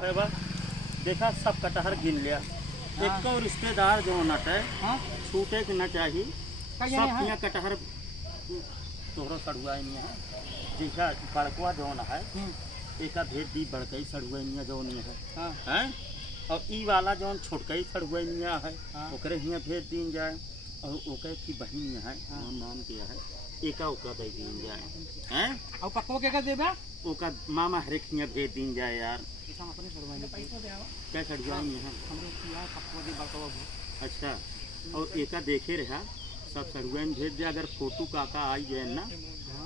बा देखा सब कटहर गिन लिया। एक तो रिश्तेदार जो नट है छूटे के न चाहिए सब यहाँ कटहर तोहरो सड़ुआ है देखा बड़कुआ जो है एक भेद दी बड़कई सड़ुआ जो है हैं और ई वाला जो छोटकई सड़ुआ है ओकरे हियाँ भेज दीन जाए और ओके की बहन है नाम क्या है एका ओका दे दीन जाए हैं और पक्को के देबा ओका मामा हरेक हियाँ भेज दीन जाए यार क्या सड़ुआ है अच्छा और एका देखे रहा सब सड़ुआ भेज दे अगर फोटो काका आई जाए ना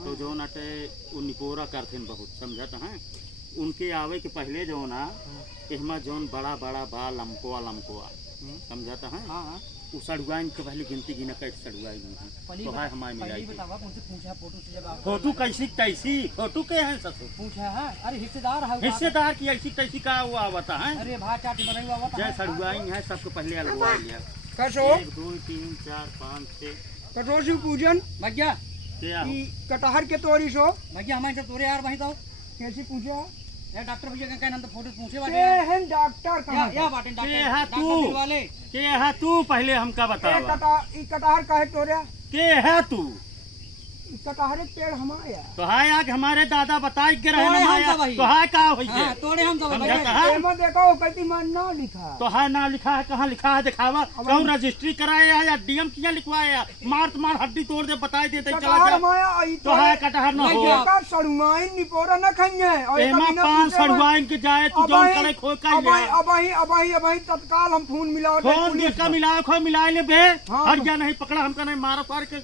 तो जो नटे वो निकोरा करते बहुत समझत हैं उनके आवे के पहले जो ना एहमा जौन बड़ा बड़ा बा लमकोआ लमकोआ समझता है वो सड़ुआइन के पहले गिनती गिना कैसे सड़ुआइन है तो है हमारे मिलाई फोटो कैसी तैसी फोटो के हैं सब पूछा है अरे हिस्सेदार की ऐसी तैसी का वो आवता है अरे भाई चाट बनाई हुआ जय सड़ुआइन है सबको पहले अलगवा लिया कसो 1 2 3 4 5 6 कटोसी पूजन भैया क्या ई कटहर के तोरी सो भैया हमारे से तोरे यार वही तो कैसी पूजा ये डॉक्टर भैया का नाम तो फोटो पूछे वाले के हैं डॉक्टर कहां या बाटे के है डॉक्टर तू वाले के है तू पहले हमका बता ई कटहर काहे तोरे के है तू ई कटहर के पेड़ हमाया तो है आग हमारे दादा बताए के रहे तोड़े हम ना तो वही। तो है का होई हां तोड़े हम तो समझा भैया है एमे देखो कहती मान ना लिखा तो है ना लिखा है कहाँ लिखा है दिखावा क्यों रजिस्ट्री कराया या डीएम किया लिखवाया मार हड्डी तोड़ दे बताई देते चला कटहर जा हमाया ई तो है कटहर न हो का सड़ुआइन निपोरा न खइए और एमा 5 सड़ुआइन के जाए तू जोन करे खो का अबही तत्काल हम फोन मिलाओ फोन दे का मिलाओ खो मिला ले बे हाँ। हर जा नहीं पकड़ा हमका नहीं मारा पार के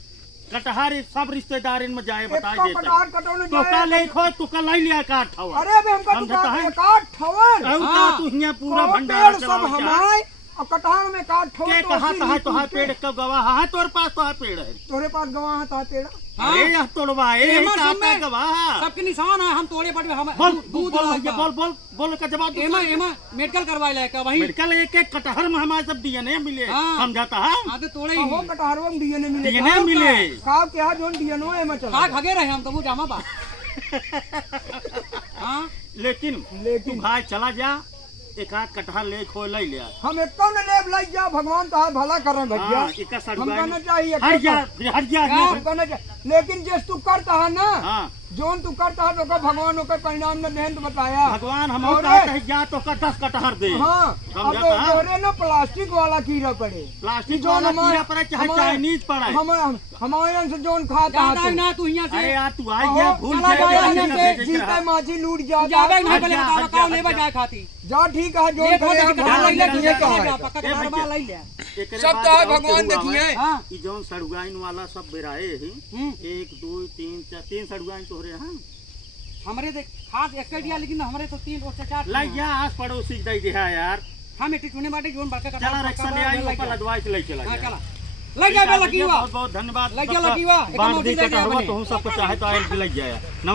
कटहर सब रिश्तेदार में जाए बताई देते कटहर कटोने तो का ले खो तू का लाई लिया काट ठवा अरे बे हमका समझता है? तो काट ठवर और का तू हिया पूरा भंडारा पेड़ सब हमारे और कटहर में काट ठवर के कहा तो है तो है पेड़ का गवाह है तोरे पास तो है पेड़ है तोरे पास गवाह है तो है पेड़ अरे यह तोड़वा ए काटा गवाह सबके निशान है हम तोड़े पड़े हम बोल दूध बोल का जवाब दे एमा एमा मेडिकल करवाए ले का वही मेडिकल एक कटहर में हमारे सब डीएनए मिले हाँ। समझाता है हां तो तोड़े वो कटहरवा में डीएनए मिले डीएनए मिले का क्या जोन डीएनए में चला का खगे रहे हम तो वो जामा बा हां लेकिन तू भाई चला जा एक आध कटहर ले खो ले लिया हम एक कौन लेब लाई जा भगवान तो भला कर रहे भैया हाँ, एक हम कहना चाहिए हट जा हम कहना चाहिए लेकिन जिस तू करता है ना हाँ जोन तू करता है तो का भगवान ओकर परिणाम में देन तो बताया भगवान हम और कहीं जा तो का 10 कटहर दे हाँ अब समझा तो तोरे ना प्लास्टिक वाला कीड़ा पड़े प्लास्टिक जोन वाला हमारे- कीड़ा पड़े चाहे हमारे- चाइनीज पड़े हमारे यहाँ से जोन खाता जाता है ना तू यहां से अरे यार तू आई गया भूल चला गया जाए यहाँ से, जीता माछी लूट जा जावे नहीं पहले हट जा, बताओ हट लेबा जा। जाए खाती जा ठीक है जोन ये करे खोज भगवान ले देखिए तुझे कहाँ है। पक्का का बा ले ले सब तो है भगवान देखिए हां ई जौन सड़ुआइन वाला सब बेराए ही 1 2 3 4 3 सड़ुआइन तोरे हां हमरे देख खास एक दिया लेकिन हमरे तो 3 और 4 लाई जा आस पड़ोसी दे दे यार हम एटी चुने बाटे जोन बड़का कटा चला रिक्शा ले आई ऊपर लदवाई ले चला हां जा चला ले जा लकीवा बहुत बहुत धन्यवाद लग जा लकीवा, एक बांध मोटी दी ले जा कटहरवा अपने। तो हम सबको चाहे तो आयल ले जाए